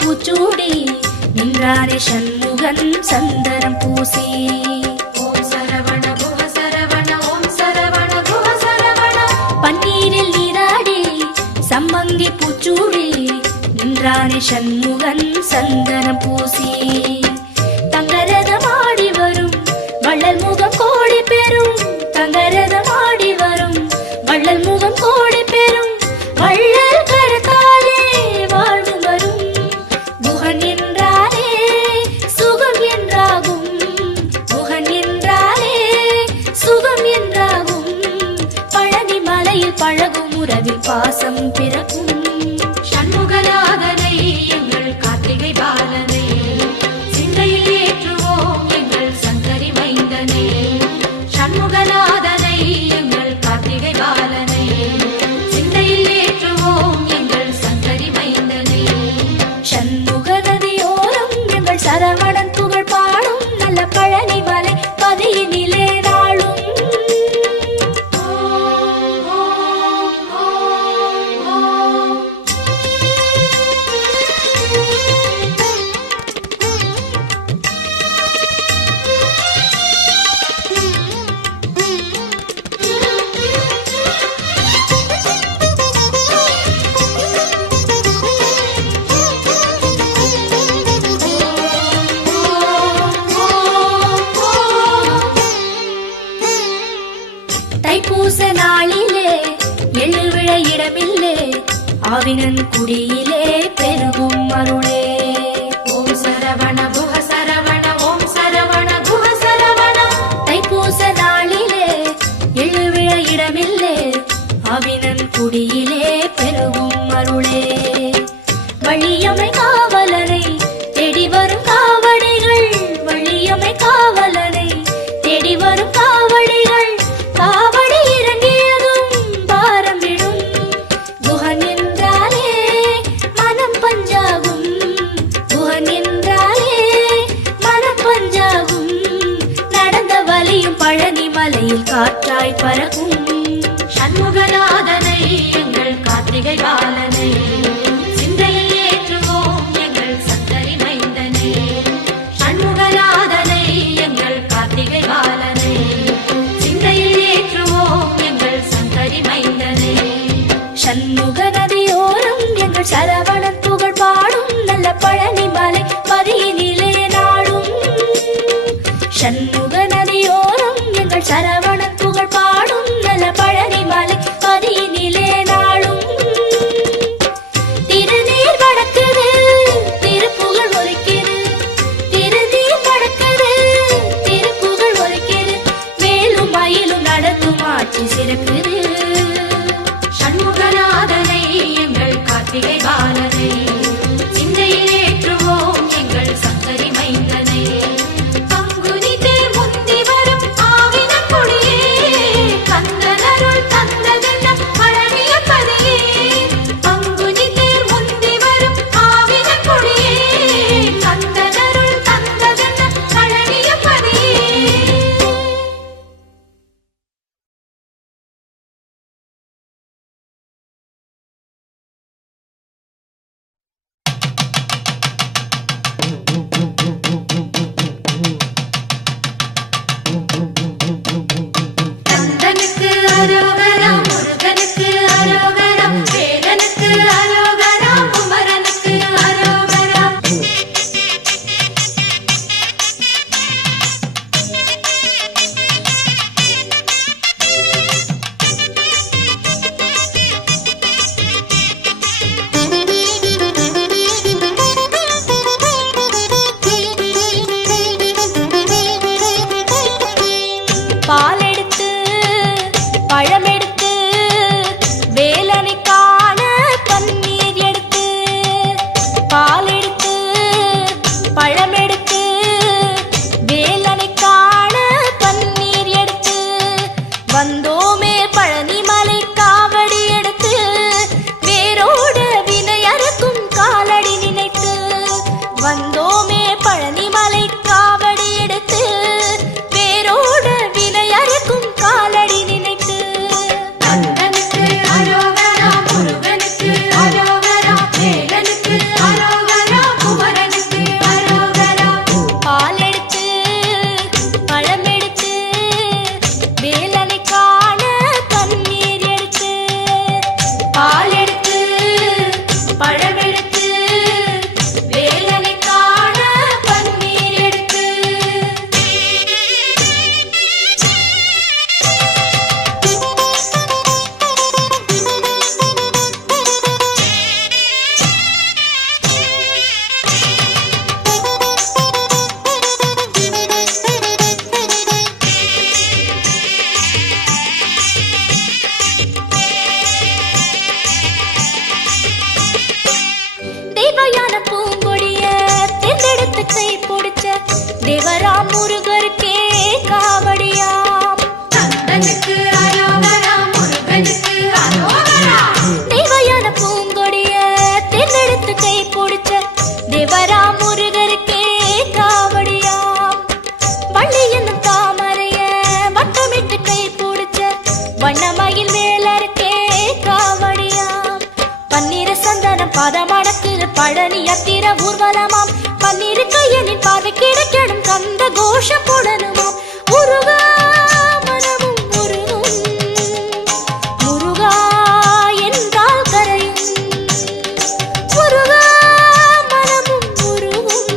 பூச்சூடி நின்றானே சண்முகன் சந்தனம் பூசி. ஓம் சரவண குஹ சரவண ஓம் சரவண குஹ சரவண. பன்னீரில் நீராடி சம்மங்கி பூச்சூடி நின்றானே சண்முகன் சந்தனம் பூசி. தங்கரதமாடி வரும் வள்ளல் முகம் கோடி பெறும். தங்கரதமாடி வரும் வள்ளல் முகம் கோடி பெறும். வள்ளல் கரத்தாலே வாழ்வு வரும். குஹன் என்றாலே சுகம் என்றாகும். குஹன் என்றாலே சுகம் என்றாகும். பழனி மலையில் பழகும் உறவில் பாசம் பிறக்கும். சண்முகநாதனை எங்கள் கார்த்திகை பாலனை சிந்தையில் ஏற்றுவோம் எங்கள் சங்கரி மைந்தனை. சண்முகநாதனை எங்கள் கார்த்திகை பாலனை சிந்தையில் ஏற்றுவோம் எங்கள் சங்கரி மைந்தனை. சண்முக நதியோரம் எங்கள் சரவணன் புகழ் பாடும். நல்ல பழனி மலை பதியினிலே நாளும். தைப்பூச நாளிலே எழுவிழ இடமில்லே ஆவினன் குடியிலே பெருகும் அருளே. ஓம் சரவண குஹ சரவண ஓம் சரவண குஹ சரவண. தைப்பூச நாளிலே எழுவிழ இடமில்லே ஆவினன் குடியிலே பெருகும் அருளே. வள்ளியம்மை காவலனை தேடி வரும் காவடிகள். வள்ளியம்மை காவலனை தேடி வரும் காவடிகள். காவடி இறங்கியதும் பாரம் விடும். குஹன் என்றாலே மனம் பஞ்சாகும். குஹன் என்றாலே மனம் பஞ்சாகும். நடந்த வலியும் பழனி மலையில் காற்றாய் பறக்கும். சண்முகநாதனை எங்கள் கார்த்திகை பாலனை சிந்தையில் ஏற்றுவோம் எங்கள் சங்கரி மைந்தனை. சண்முகநாதனை எங்கள் கார்த்திகை பாலனை சிந்தையில் ஏற்றுவோம் எங்கள் சங்கரி மைந்தனை. சண்முக நதியோரம் எங்கள் சரவணன் புகழ் பாடும். நல்ல பழனி மலை பதியினிலே நாடும். சண்முக நதியோரம் எங்கள் சரவணன் புகழ் பாடும். நல்ல பழனி மலை பதியினிலே நாடும். திருநீர் வடக்குது திருப்புகழ் ஒலிக்குது. திருநீர் வடக்குது திருப்புகழ் ஒலிக்குது. மேலும் மயிலும் நடந்தும் ஆட்சி சிறக்குது. சண்முகநாதனை எங்கள் கார்த்திகை பாலனை சிந்தையில் ஏற்றுவோம் எங்கள் சங்கரி மைந்தனை. பங்குனி தேர் பழனி யாத்திர ஊர்வலமாம். பன்னிரு கையனின் பார்வை கிடைக்கணும் கந்த கோஷம் போடணுமாம். முருகா மனமும் முருகும், முருகா என்றால் கரையும். முருகா மனமும் முருகும்,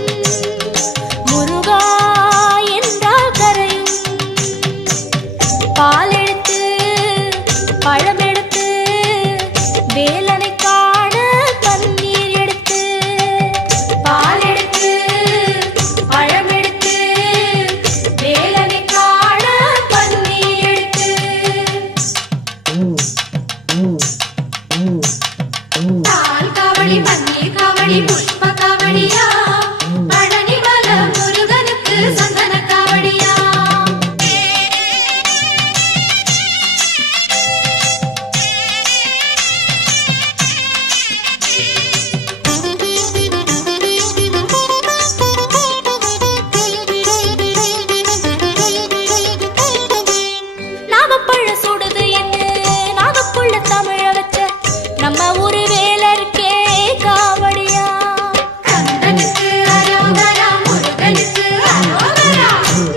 முருகா என்றால் கரையும். பால் எடுத்து பழம் எடுத்து வேலனை காண பன்னீர் எடுத்து. பால் எடுத்து பழம் எடுத்து வேலனை காண பன்னீர் எடுத்து. பால் காவடி பன்னீர் காவடி புஷ்ப காவடியா பழனி மல முருகனுக்கு சந்தன காவடியா. நாகப்பழ சுடுது என்று நாகப்புள்ள தமிழ வச்ச நம்ம ஊரு வேலருக்கே காவடியா. கந்தனுக்கு அரோகரா முருகனுக்கு அரோகரா.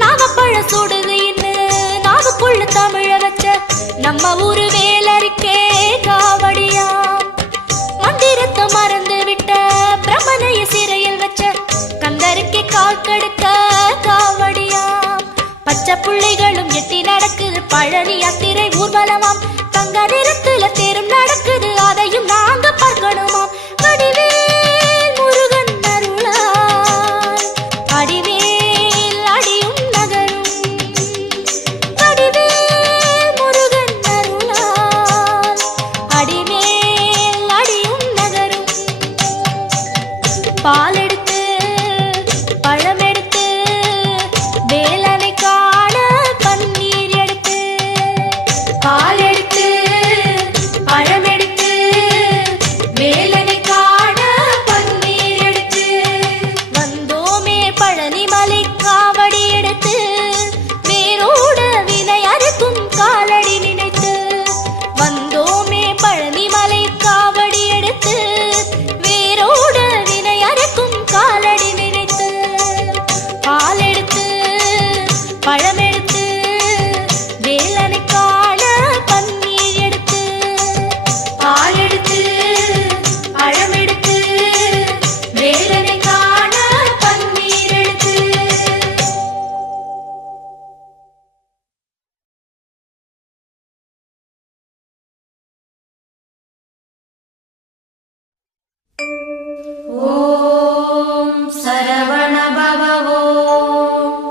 நாகப்பழ சுடுது என்று நாகப்புள்ள தமிழ வச்ச நம்ம ஊரு வேலருக்கே காவடியா. மந்திரத்தை மறந்து விட்ட பிரமனைய சிறையில் வச்ச கந்தருக்கே கால் கடுக்க காவடியா. பச்சை புள்ளைகளும் எட்டி நடக்குது பழனி யாத்திரை ஊர்வலமாம். தங்க நிறத்துல தேரும் நடக்குது அதையும் நாங்க பார்க்கணுமாம். வடிவேல் முருகன் அருளால் அடிவேல் அடியும் நகரும். வடிவேல் முருகன் அருளால் அடிவேல் அடியும் நகரும். பால் எடுத்து பழம் எடுத்து வேலனை காண பன்னீர் எடுத்து. பால் எடுத்து பழம் எடுத்து வேலனை காண பன்னீர் எடுத்து. வந்தோமே பழனி மலை காவடி எடுத்து வேரோட வினை அறுக்கும் காலடி நினைத்து. வந்தோமே பழனி மலை காவடி எடுத்து வேரோட வினை அறுக்கும் காலடி நினைத்து. பால் எடுத்து பழம் எடுத்து வேலனை காண பன்னீர் எடுத்து. பால் எடுத்து பழம் எடுத்து வேலனை காண பன்னீர் எடுத்து. ஓம் சரவண பவ ஓம்.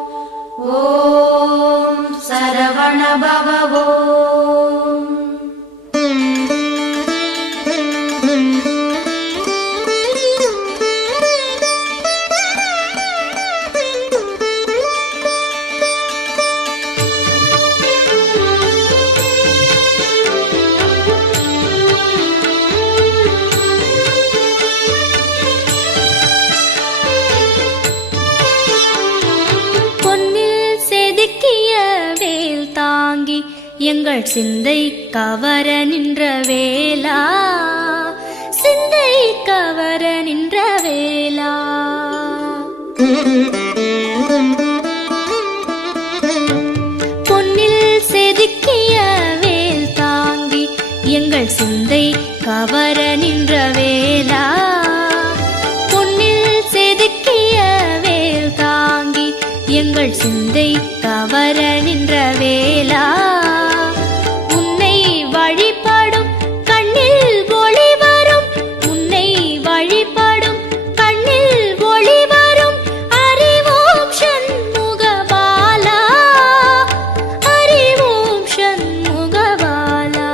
ஓம் சரவண பவ ஓம். பொன்னில் செதுக்கிய வேல் தாங்கி எங்கள் சிந்தை கவர நின்ற வேலா, சிந்தை கவர நின்ற வேலா. பொன்னில் செதுக்கிய வேல் தாங்கி எங்கள் சிந்தை கவர நின்ற வேலா. பொன்னில் செதுக்கிய வேல் தாங்கி எங்கள் சிந்தை கவர நின்ற வேலா. உன்னை வழிபடும் கண்ணில் ஒளி வரும், உன்னை வழிபடும் கண்ணில் ஒளி வரும். அறிவோம் ஷண்முகபாலா, அறிவோம் ஷண்முகபாலா.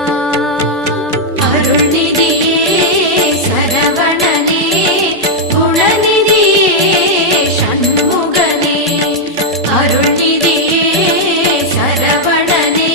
அருள்நிதியே சரவணனே குணநிதியே சண்முகனே. அருள்நிதியே சரவணனே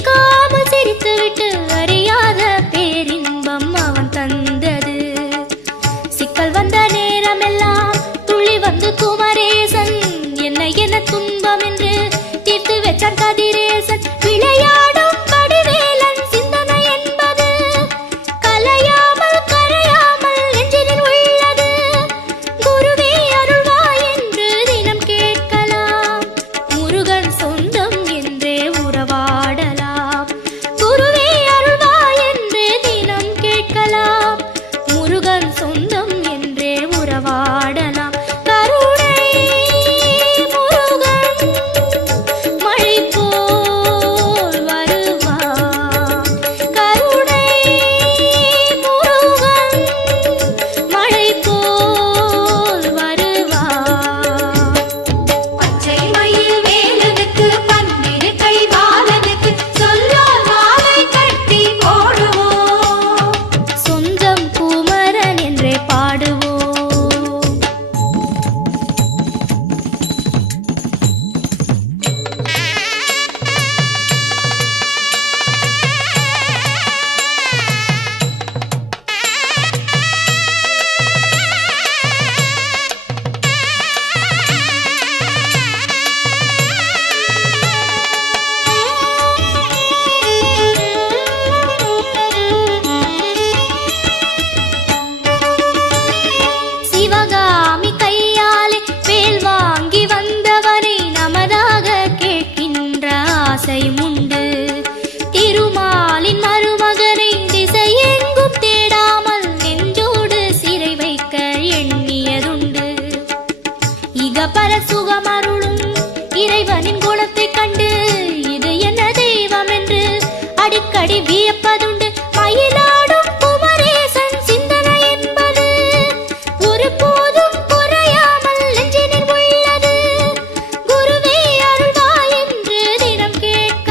சிரிக்காமல் சிரித்துவிட்டு அறியாத பேரின்பம் அவன் தந்தது. சிக்கல் வந்த நேரமெல்லாம் துள்ளி வந்து குமரேசன் என்ன என்ன துன்பம் என்று தீர்த்து வச்சான் கதிரேசன். விளையாடும் வடிவேலன் சிந்தனை என்பது கலையாமல் கரையாமல் நெஞ்சினில் உள்ளது. குருவே அருள்வாய் என்று தினம் கேட்கலாம், முருகன் சொந்தம் என்றே உறவாடலாம். குருவே அருள்வாய் என்று தினம் கேட்கலாம், முருகன் சொந்தம் என்றே உறவாடலாம். கருணை முருகன் மழை போல் வருவான். கருணை முருகன் மழை போல் வருவான். பச்சை மயில் வேலனுக்கு பன்னிரு கை பாலனுக்கு சொல்லால் மாலை கட்டி போடுவோம். சொந்தம் குமரன் என்றே பாடுவோம். சிவகாமி கையாலே வேல் வாங்கி வந்தவனை நமதாக கேட்கின்ற ஆசையும் உண்டு. திருமாலின் மருமகனை திசையெங்கும் தேடாமல் நெஞ்சோடு சிறை வைக்க எண்ணியதுண்டு. இகபர சுகமருளும் இறைவனின் குணத்தைக் கண்டு இது என்ன தெய்வம் என்று அடிக்கடி வியப்பதுண்டு. மயிலாடும் குமரேசன் சிந்தனை என்பது ஒருபோதும் குறையாமல் நெஞ்சினில் உள்ளது. குருவே அருள்வாய் என்று தினம் கேட்க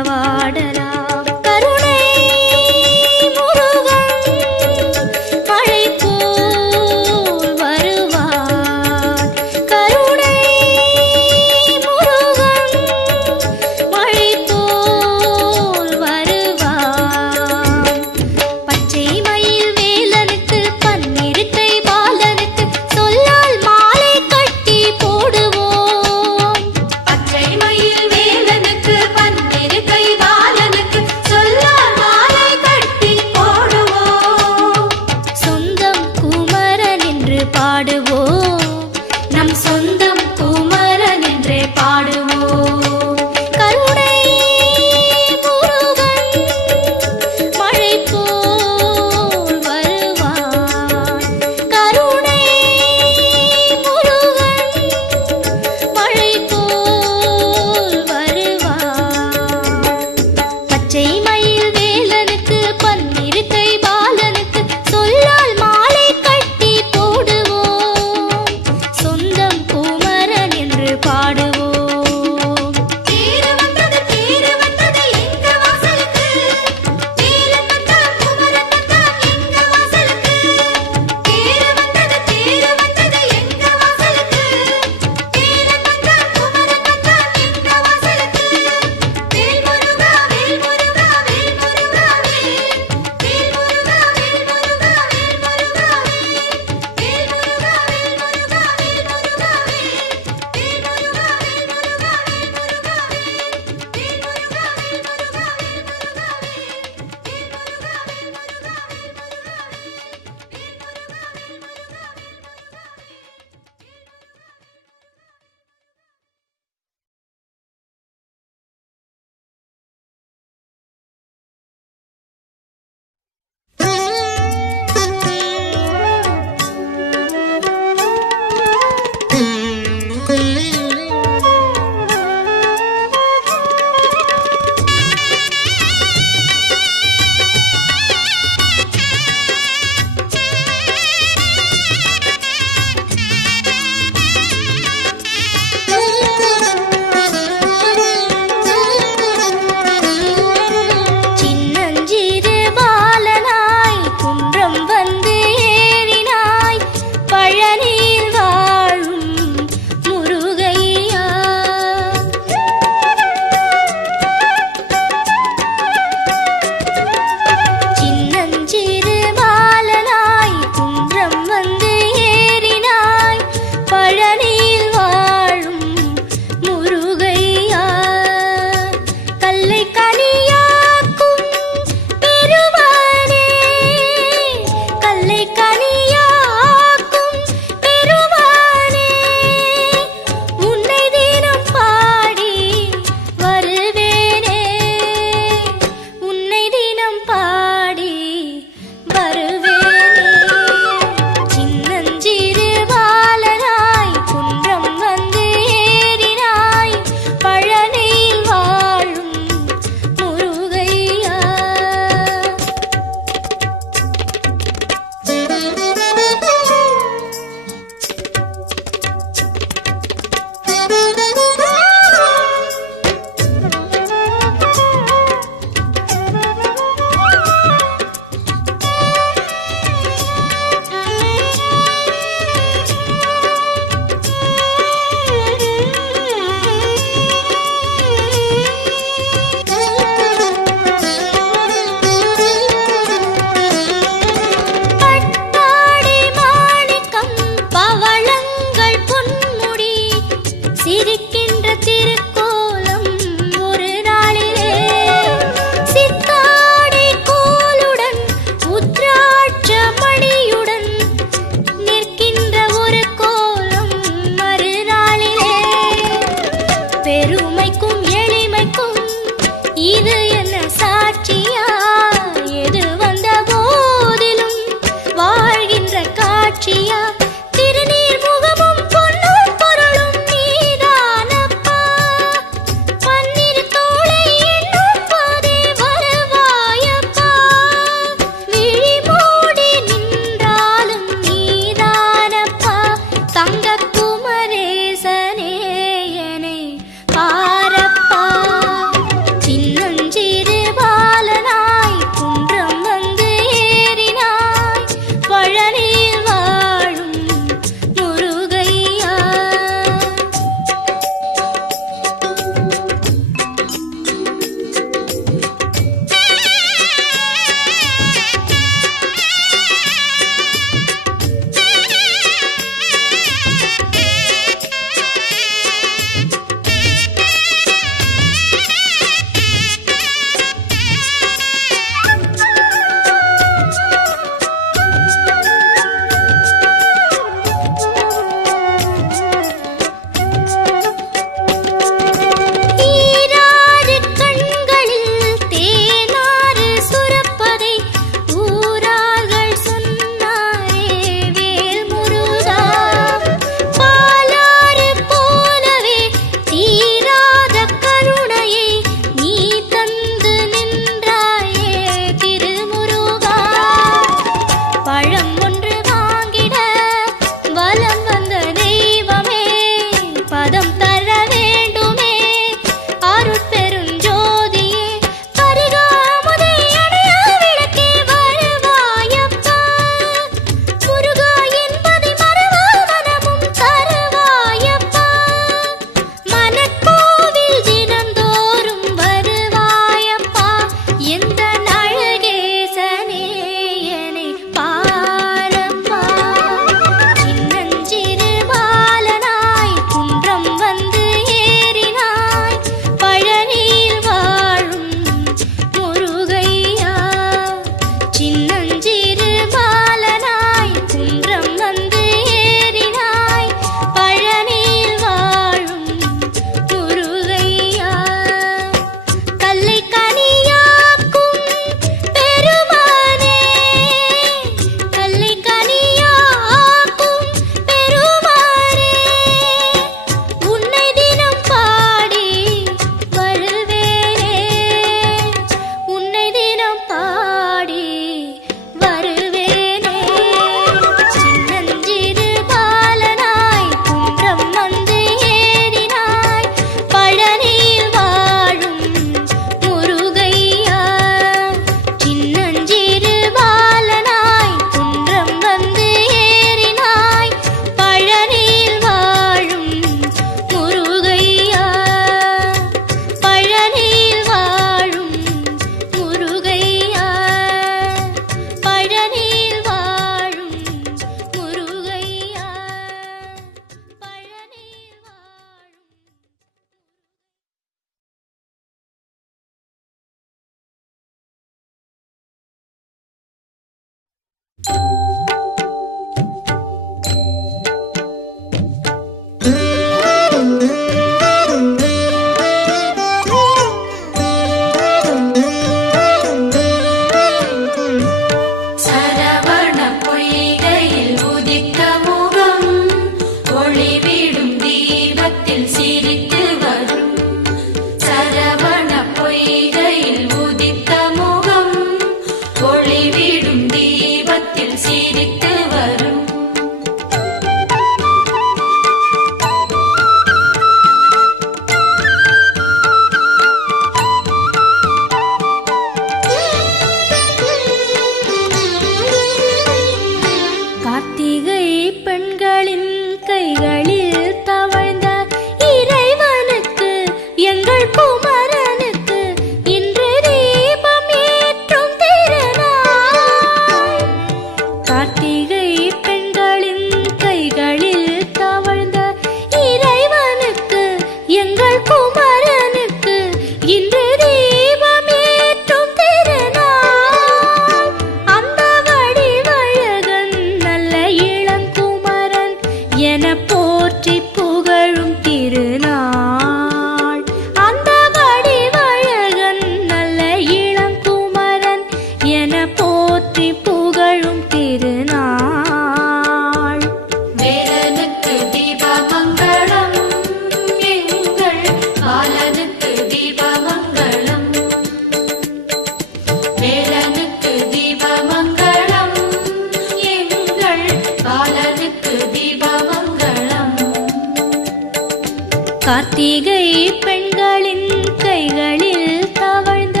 கார்த்திகை பெண்களின் கைகளில் தவழ்ந்த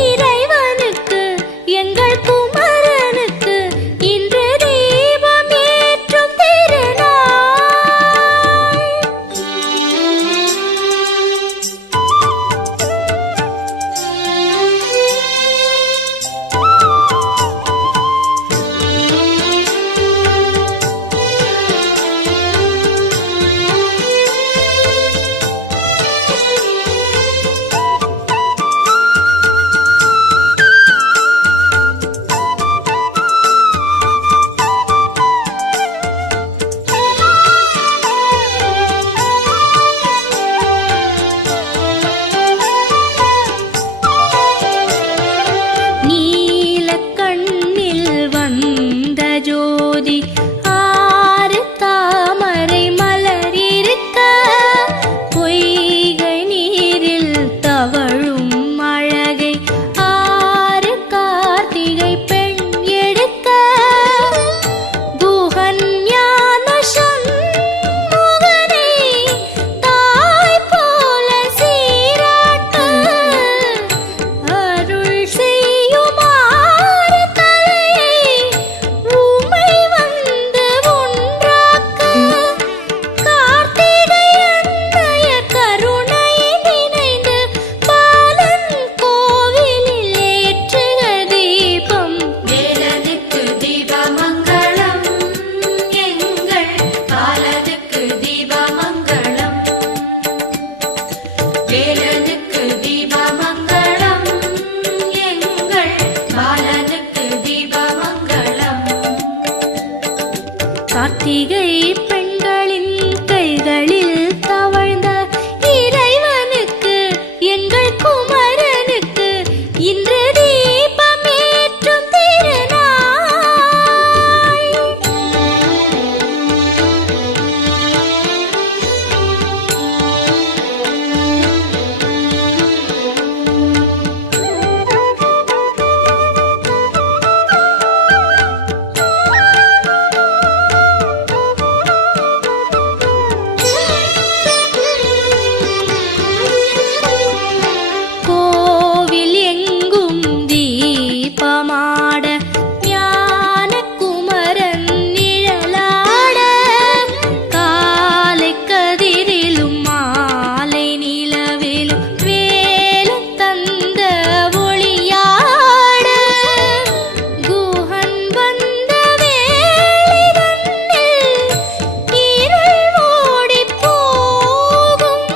இறைவனுக்கு எங்கள் குமரனுக்கு இன்று தீபம் ஏற்றும் திருநாள். ஜோதி ஆறு தாமரை மலர் இருக்க பொய்கை நீரில் தவழும் அழகை ஆறு கார்த்திகை பெண் எடுக்க குஹன் ஞான சண்முகனை தாய் போல சீராட்ட அருள் செய்யும் ஆறு தலையை உமை வந்து ஒன்றாக்க கார்த்திகை அன்னைய கருணையை நினைந்து பாலன் கோவிலில் ஏற்றுக தீபம். வேலனுக்கு தீபமங்களம் எங்கள் பாலனுக்கு தீபமங்களம். வேலனுக்கு தீபமங்களம் எங்கள் பாலனுக்கு தீபமங்களம். கார்த்திகை பெண்களின் கைகளில் தவழ்ந்த இறைவனுக்கு எங்கள் குமரனுக்கு இன்று தீபம் ஏற்றும் திருநாள். கோவில் எங்கும் தீபமாட ஞான குமரன் நிழலாட காலை கதிரிலும் மாலை நிலவிலும் வேலும் தந்த ஒளியாட குஹன் வந்த வேளிதன்னில் இருள் ஓடிப் போகும்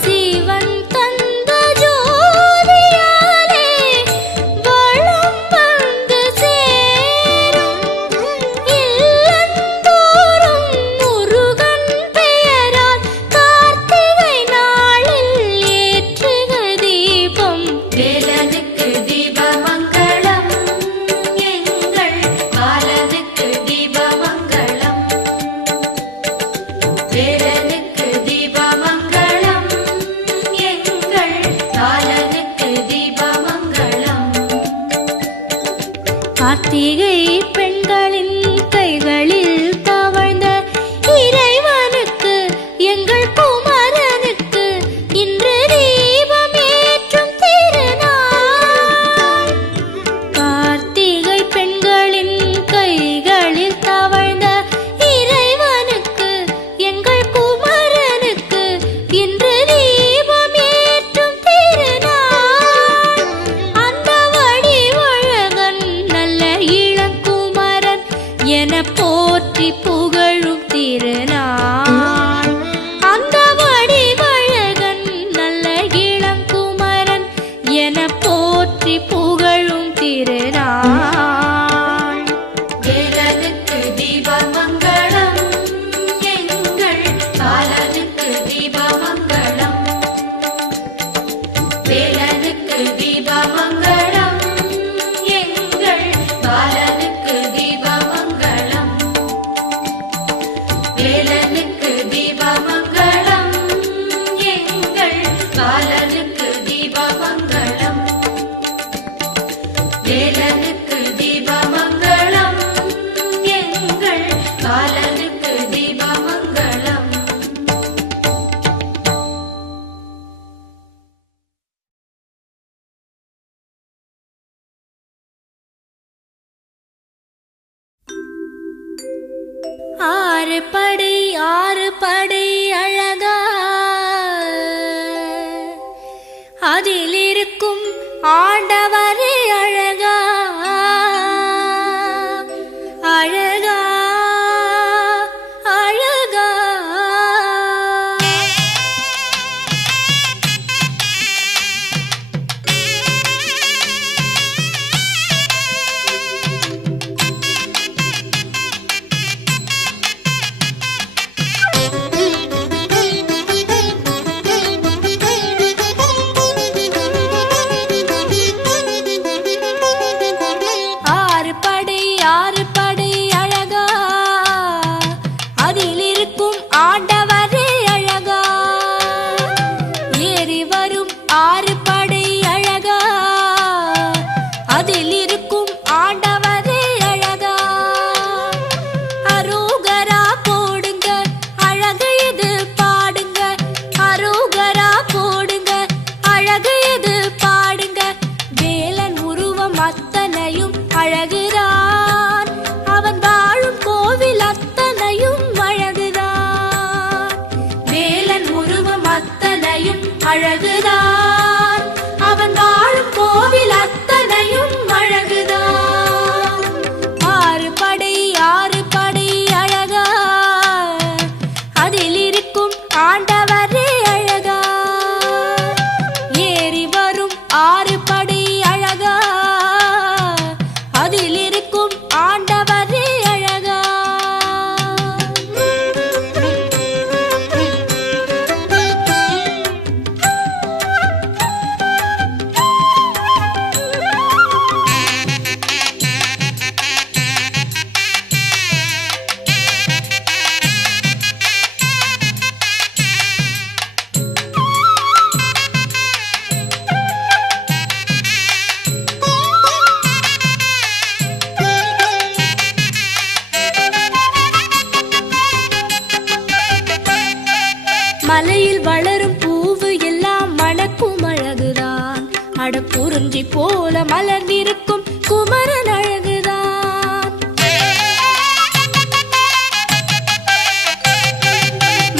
சிவன் தந்த ஜோதியாலே வளம் வந்து சேரும் இல்லந்தோறும் முருகன் பெயரால் கார்த்திகை நாளில் ஏற்றுக தீபம். வேலனுக்கு தீபமங்களம் எங்கள் பாலனுக்கு தீபமங்களம். வேலனுக்கு தீபமங்களம் எங்கள் பாலனுக்கு தீபமங்களம். கார்த்திகை பெண்களின் கைகளில் தவழ்ந்த இறைவனுக்கு எங்கள் குமரனுக்கு இன்று தீபம் ஏற்றும் திருநாள். கார்த்திகை பெண்களின் கைகளில் தவழ்ந்த இறைவனுக்கு எங்கள் குமரனுக்கு இன்று தீபம் ஏற்றும் திருநாள். அந்த வடிவழகன் நல்ல இளங்குமரன் என போற்றி புகழும் திருநாள். அந்த வடிவழகன் நல்ல இளங்குமரன் என போற்றி புகழும் திருநாள். வேலனுக்கு தீபமங்களம் எங்கள் பாலனுக்கு தீபமங்களம். வேலனுக்கு தீபமங்களம் எங்கள் பாலனுக்கு தீபமங்களம். வேலனுக்கு தீபமங்களம் எங்கள் பாலனுக்கு தீபமங்களம். வேலனுக்கு தீபமங்களம் எங்கள் பாலனுக்கு தீபமங்களம். ஆறு படை அழகா அதில் இருக்கும் ஆண்டவரே அழகா அழகா அழகா. ஆறு படை அழகா அதில் இருக்கும் ஆண்டவரே அழகா ஏறி வரும் ஆறு படை அழகா அதில் இருக்கும் ஆண்டவரே அழகா. அரோகரா போடுங்க அழகு இது பாடுங்க, அரோகரா போடுங்க அழகு இது பாடுங்க. வேலன் உருவம் அத்தனையும் அழகுதான், அவன் வாழும் கோவில் அத்தனையும் அழகுதான். வேலன் உருவம் அத்தனையும் அழகுதான், அவன் வாழும் கோவில் அத்தனையும் அழகுதான். ஆறு படை அழகா அதில் இருக்கும் ஆண்டவரே அழகா ஏறி வரும் ஆறு படை அழகா அதில் இருக்கும் ஆண்டவரே அழகா. மலையில் வளரும் பூவு எல்லாம் மணக்கும் அழகுதான், அட குறிஞ்சி போல மலர்ந்திருக்கும் குமரன் அழகுதான்.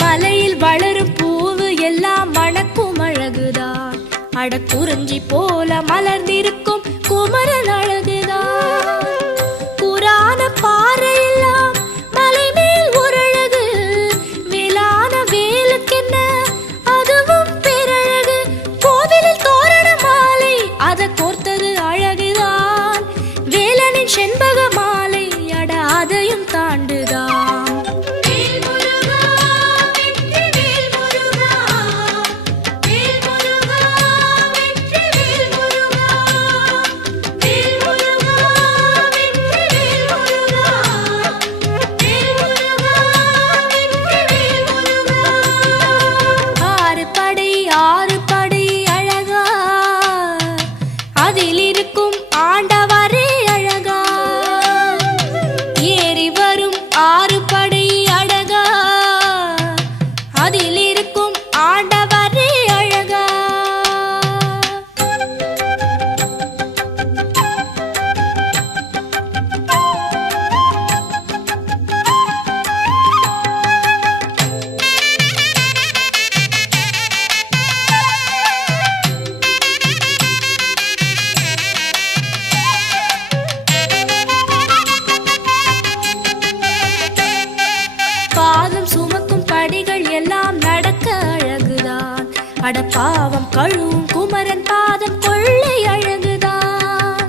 மலையில் வளரும் பூவு எல்லாம் மணக்கும் அழகுதான், அட குறிஞ்சி போல மலர்ந்திருக்கும் குமரன் அழகுதான். புராண பாறையெல்லாம் மலை மேல் ஒரு அழகு, வேளான வேலுக்கென்ன அதுவும் பேரழகு. கோவிலில் தோரண மாலை அதை கோர்த்தது அழகுதான், வேலனின் செண்பக மாலை அட அதையும் தாண்டுதான். ஆறு படை அழகா அதில் இருக்கும் ஆண்டவரே அழகா ஏறி வரும் ஆறு படை அழகா அதில் இருக்கும் ஆண்டவரே அழகா. பாதம் சுமக்கும் படிகள் எல்லாம் நடக்க அழகுதான், அட பாவம் கழுவும் குமரன் பாதம் கொள்ளை அழகுதான்.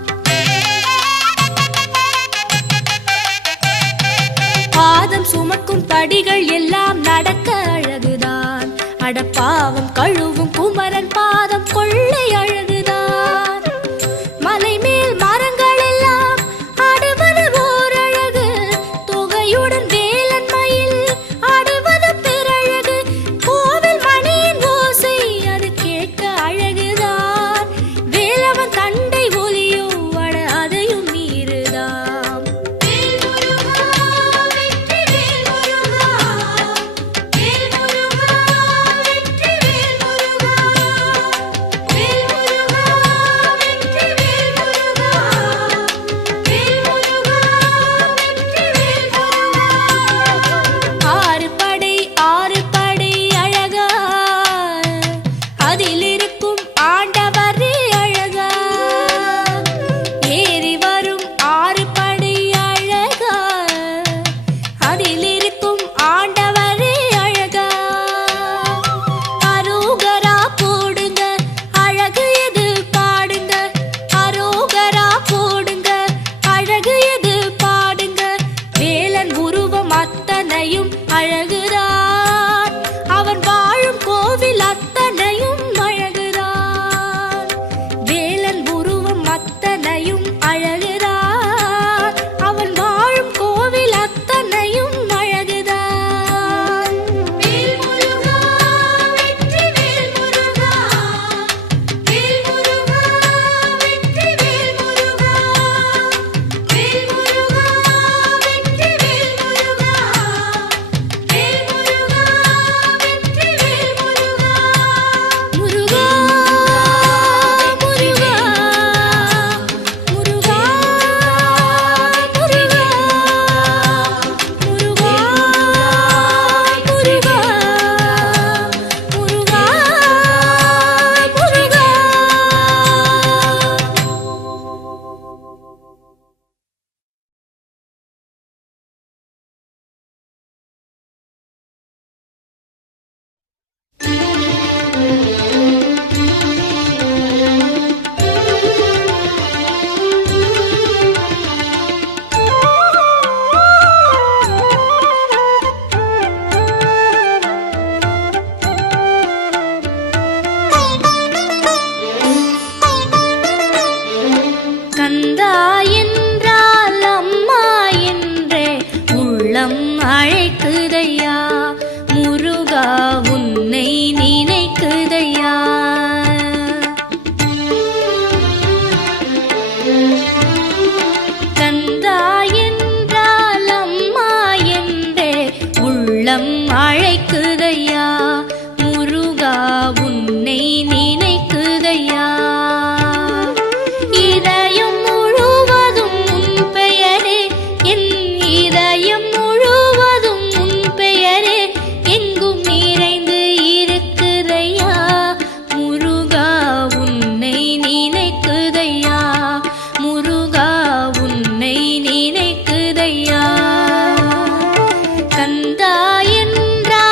பாதம் சுமக்கும் படிகள் எல்லாம் நடக்க அழகுதான், அட பாவம் கழுவும் குமரன் பாதம் கொள்ளை அழகுதான். மலை மேல் மரங்கள் எல்லாம் ஆடுவது ஓர் அழகு, தொகையுடன் வேலன் மயில் ஆடுவது பேரழகு. கோவில் மணியின் ஓசை அது கேட்க அழகுதான், வேலவன் தண்டை ஒலியோ அட அதையும் மீறுதாம். வேல் முருகா வெற்றி வேல் முருகா கந்தா என்றால் அம்மா என்றே உள்ளம் அழைக்குதையா, முருகா உன்னை நினைக்குதையா. கந்தா என்றால் அம்மா என்றே உள்ளம் அழைக்குதையா, முருகா உன்னை நினைக்குதையா. இதயம் முழுவதும் உன் பெயரே, என் இதயம் முழுவதும் உன் பெயரே எங்கும் நிறைந்து இருக்குதையா, முருகா உன்னை நினைக்குதையா, முருகா உன்னை நினைக்குதையா. கந்தா என்றால்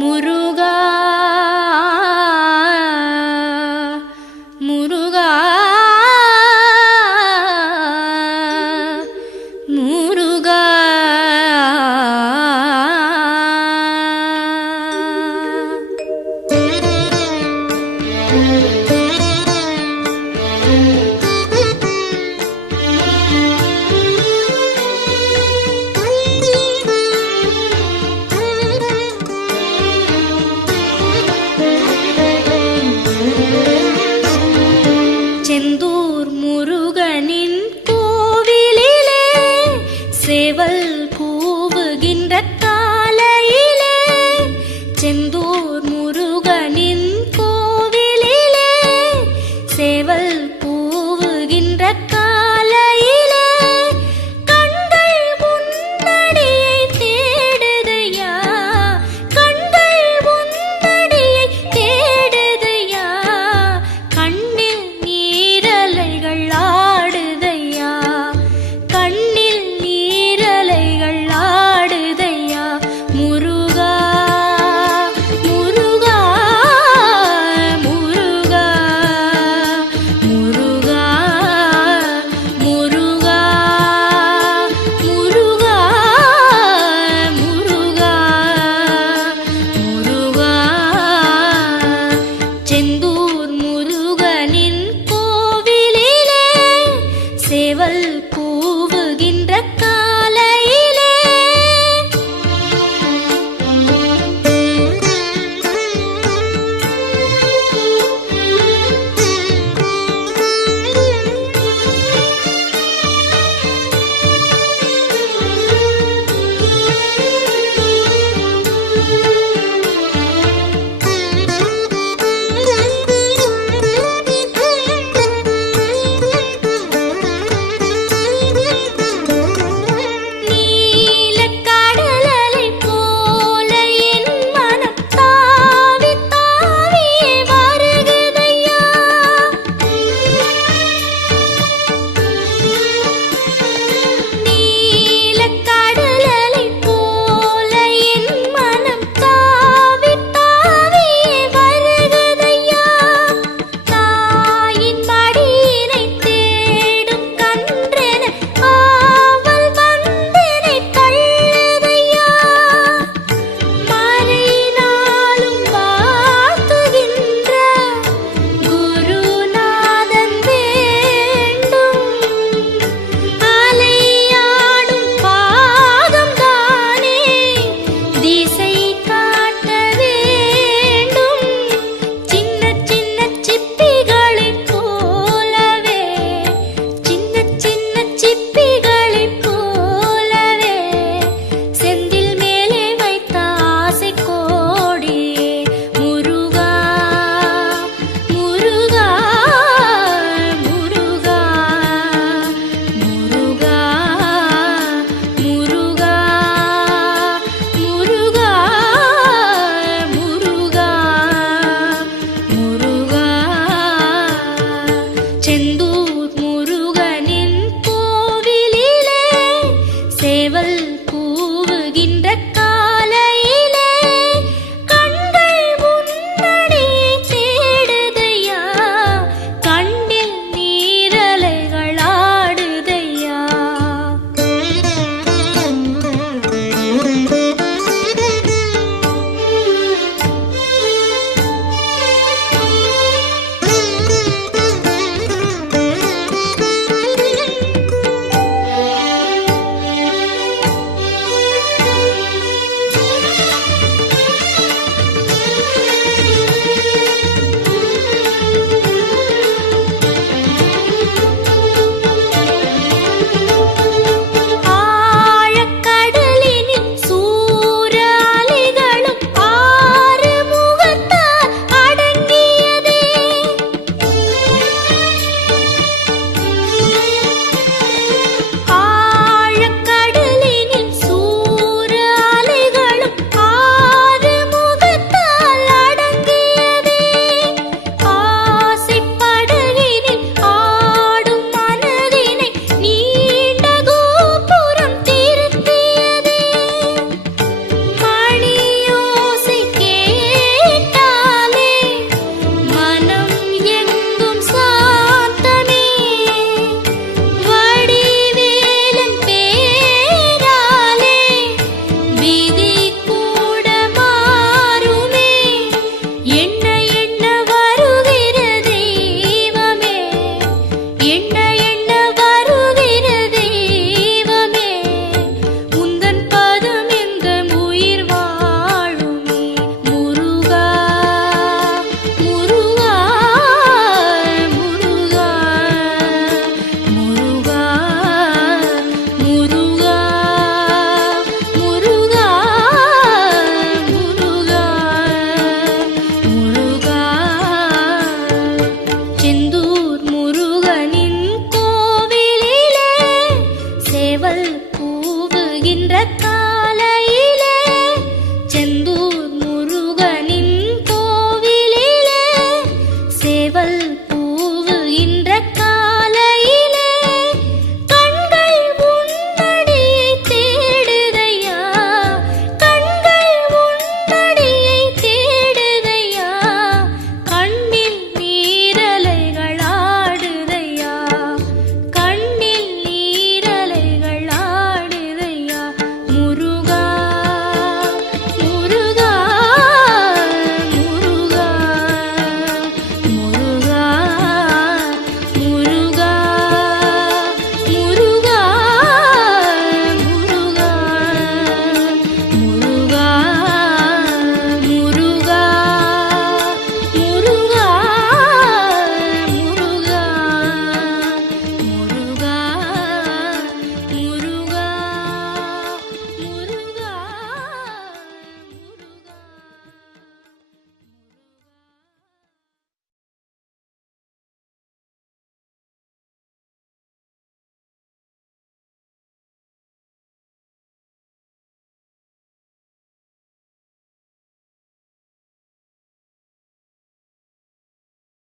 முருகா